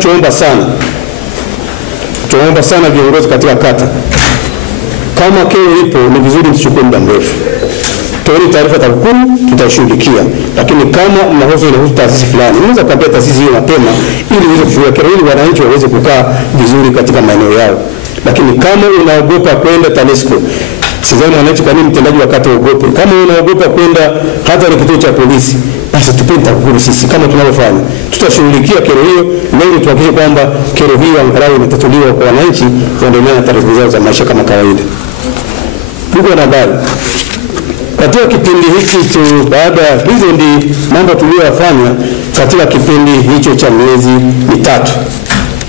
Tunaomba sana viongozi katika kata, kama kero ipo ni vizuri msichukue muda mrefu. Toeni taarifa TAKUKURU, tutashughulikia. Lakini kama mnahofu inahusu taasisi fulani, mnaweza kuambia taasisi hiyo mapema ili iweze kushughulikia kero, ili wananchi waweze kukaa vizuri katika maeneo yao. Lakini kama unaogopa kwenda TANESCO, sidhani wananchi kwa nini mtendaji wa kata uogope. Kama unaogopa kwenda hata ni kituo cha polisi, basi tupeni TAKUKURU sisi kama tunavyofanya. Tutashughulikia kero hiyo na ili tuhakikishe kwamba kero hiyo angalau inatatuliwa kwa wananchi waendelee na taratibu zao za maisha kama kawaida. Ndugu wanahabari, katika kipindi hiki baada hizo ndi mambo tuliyofanya katika kipindi hicho cha miezi mitatu.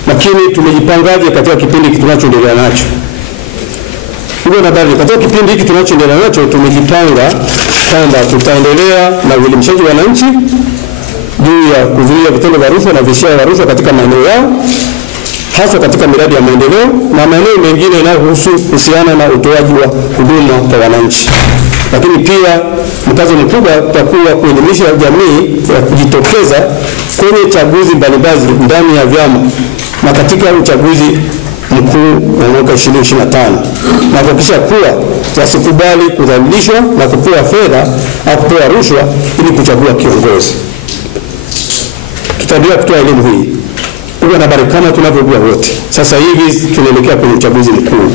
Lakini tumejipangaje katika kipindi tunachoendelea nacho? Ndugu wanahabari, katika kipindi hiki tunachoendelea nacho tumejipanga kwamba tutaendelea na uelimishaji wa wananchi juu ya kuzuia vitendo vya rushwa na viashiria vya rushwa katika maeneo yao, hasa katika miradi ya maendeleo na maeneo mengine yanayohusiana na utoaji wa huduma kwa wananchi. Lakini pia mkazo mkubwa utakuwa kuelimisha jamii ya kujitokeza kwenye chaguzi mbalimbali ndani ya vyama na katika uchaguzi mkuu wa mwaka 2025, na kuhakikisha kuwa wasikubali kudhalilishwa na kupewa fedha au kupewa rushwa ili kuchagua kiongozi. Tutaendelea kutoa elimu hii. Ndugu wanahabari, kama tunavyojua wote, sasa hivi tunaelekea kwenye uchaguzi mkuu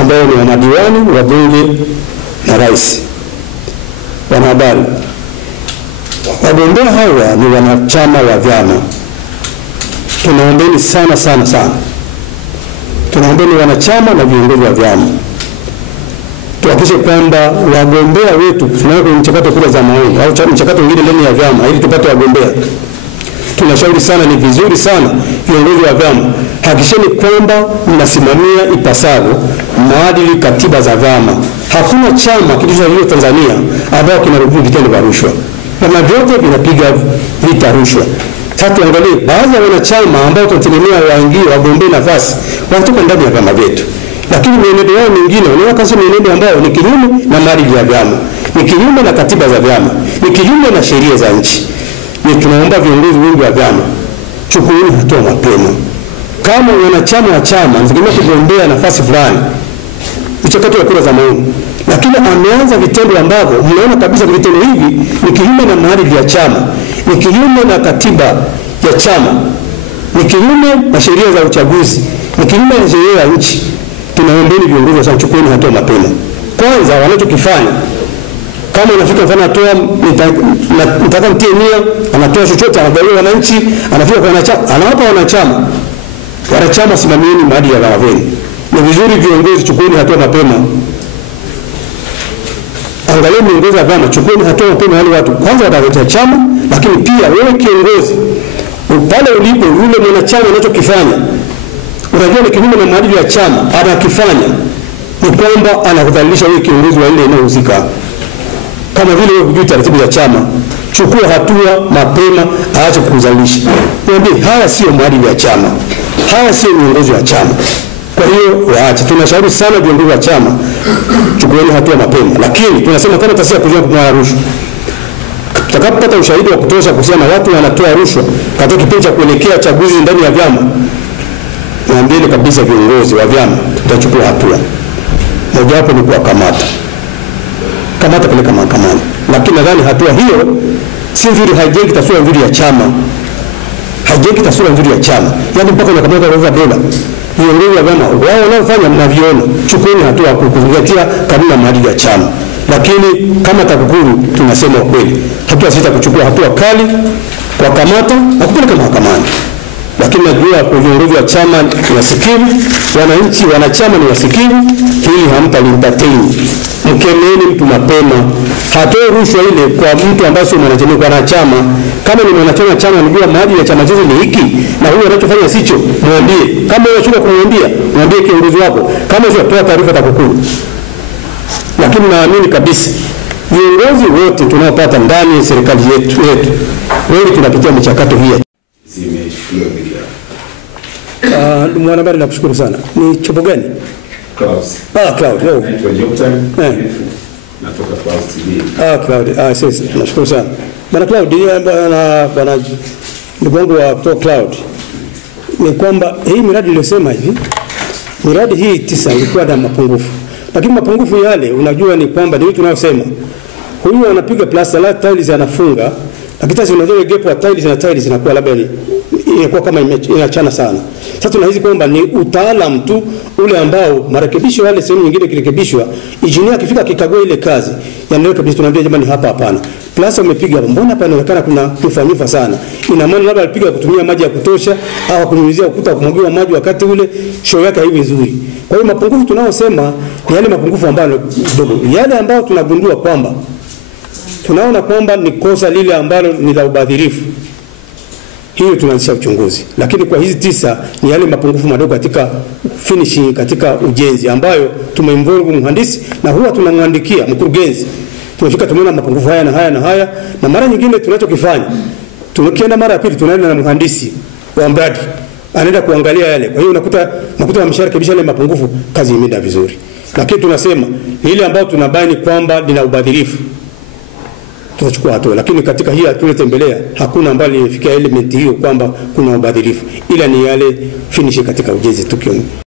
ambao ni wa madiwani, wabunge na rais. Wanahabari, wagombea hawa ni wanachama wa vyama. Tunaombeni sana. Tunaombeni wanachama na viongozi wa vyama, tuhakikishe kwamba wagombea wetu tunaweka kwenye mchakato kura za maoni au mchakato mwingine ndani ya vyama ili tupate wagombea. Tunashauri sana, ni vizuri sana viongozi wa vyama, hakikisheni kwamba mnasimamia ipasavyo maadili katiba za vyama. Hakuna chama kilichoanzishwa Tanzania ambao kinaruhusu vitendo vya rushwa. Vyama vyote vinapiga vita rushwa. Sasa tuangalie baadhi ya wanachama ambao tunategemea waingie wagombee nafasi wanatoka ndani ya vyama vyetu, lakini mienendo yao mingine wanaona kazi mienendo ambayo ni kinyume na maadili ya vyama, ni kinyume na katiba za vyama, ni kinyume na sheria za nchi. Ni tunaomba viongozi wengi wa vyama, chukueni hatua mapema. Kama wanachama wa chama mtegemea kugombea nafasi fulani, mchakato wa kura za maoni, lakini ameanza vitendo ambavyo mnaona kabisa vitendo hivi ni kinyume na maadili ya chama, ni kinyume na katiba ya chama, ni kinyume na sheria za uchaguzi, ni kinyume na sheria ya nchi, tunaombeni viongozi sasa chukueni hatua mapema. Kwanza wanachokifanya, kama unafika mfano atoa nataka mtie nia, anatoa chochote anagawiwa wananchi, anafika kwa wanachama, anawapa wanachama. Wanachama, simamieni maadili ya vyama vyenu. Ni vizuri viongozi chukueni hatua mapema. Angalia viongozi wa vyama, chukueni hatua mapema wale watu. Kwanza watatetea chama, lakini pia wewe kiongozi pale ulipo, yule mwanachama anachokifanya unajua ni kinyume na maadili ya chama, anakifanya ni kwamba anakudhalilisha wewe kiongozi wa ile eneo husika. Kama vile wewe hujui taratibu za chama, chukua hatua mapema, aache kukudhalilisha. Mwambie haya sio maadili ya chama, haya sio uongozi wa chama. Kwa hiyo waache. Tunashauri sana viongozi wa chama, chukueni hatua mapema. Lakini tunasema kama taasisi ya kuzuia kutoa rushwa, tutakapopata ushahidi wa kutosha kuhusiana na watu wanatoa rushwa katika kipindi cha kuelekea chaguzi ndani ya vyama, naambieni kabisa viongozi wa vyama tutachukua hatua. Mojawapo ni kuwakamata. Kamata peleka mahakamani. Lakini nadhani hatua hiyo si nzuri, haijengi taswira nzuri ya chama. Haijengi taswira nzuri ya chama. Yaani mpaka unakamata kwa dola. Viongozi wa vyama wao wanaofanya mnaviona, chukueni hatua kuzingatia kanuni na maadili ya chama. Lakini kama TAKUKURU tunasema ukweli, hatua sita kuchukua hatua kali kwa kamata na kupeleka mahakamani. Lakini najua kwa viongozi wa chama ni wasikivu, wananchi wanachama ni wasikivu, hili hamtalintain. Mkemeeni mtu mapema, hatoe rushwa ile kwa mtu ambaye sio mwanachama kwa chama. Kama ni mwanachama chama, anajua maadili ya chama chetu ni hiki na huyo anachofanya sicho, mwambie. Kama unashindwa kumwambia, mwambie kiongozi wako. Kama sio, toa taarifa TAKUKURU. Lakini naamini kabisa viongozi wote tunaopata ndani ya serikali yetu wengi tunapitia michakato hii. Mwanahabari, nakushukuru sana. Ni chombo gani? Clouds. Cloud. Naitwa Joktan. Natoka Clouds TV. Cloud. Sisi tunashukuru sana. Bwana Cloud, bwana ndugu wangu wa kutoka Cloud. ni kwamba hii miradi niliyosema hivi, miradi hii 9 ilikuwa na mapungufu. Lakini mapungufu yale unajua ni kwamba ndio tunayosema. Huyu anapiga plaster tiles anafunga, lakini sasa unajua gap ya tiles na tiles inakuwa labda inakuwa kama inachana sana. Sasa tunahisi kwamba ni utaalamu tu ule ambao marekebisho yale sehemu nyingine kirekebishwa, engineer akifika kikagua ile kazi, yanaweka kabisa tunaambia jamani hapa hapana. Plaster umepiga mbona hapa inaonekana kuna kufanyufa sana. Ina maana labda alipiga kutumia maji ya kutosha au kunyunyizia ukuta kumwagiwa maji wakati ule show yake haiwi nzuri. Kwa hiyo mapungufu tunaosema ni yale mapungufu ambayo kidogo. Yale ambayo tunagundua kwamba tunaona kwamba ni kosa lile ambalo ni la ubadhirifu, hiyo tunaanzisha uchunguzi. Lakini kwa hizi 9 ni yale mapungufu madogo katika finishing, katika ujenzi ambayo tumeinvolve mhandisi na huwa tunamwandikia mkurugenzi. Tumefika tumeona mapungufu haya na haya na haya, na mara nyingine tunachokifanya tunakienda mara ya pili tunaenda na mhandisi wa mradi anaenda kuangalia yale. Kwa hiyo unakuta amesharekebisha yale mapungufu, kazi imeenda vizuri. Lakini tunasema ile ambayo tunabaini kwamba lina ubadhirifu tutachukua hatua, lakini katika hii tulitembelea hakuna ambayo ilifikia element hiyo kwamba kuna ubadhirifu, ila ni yale finish katika ujenzi tukiona.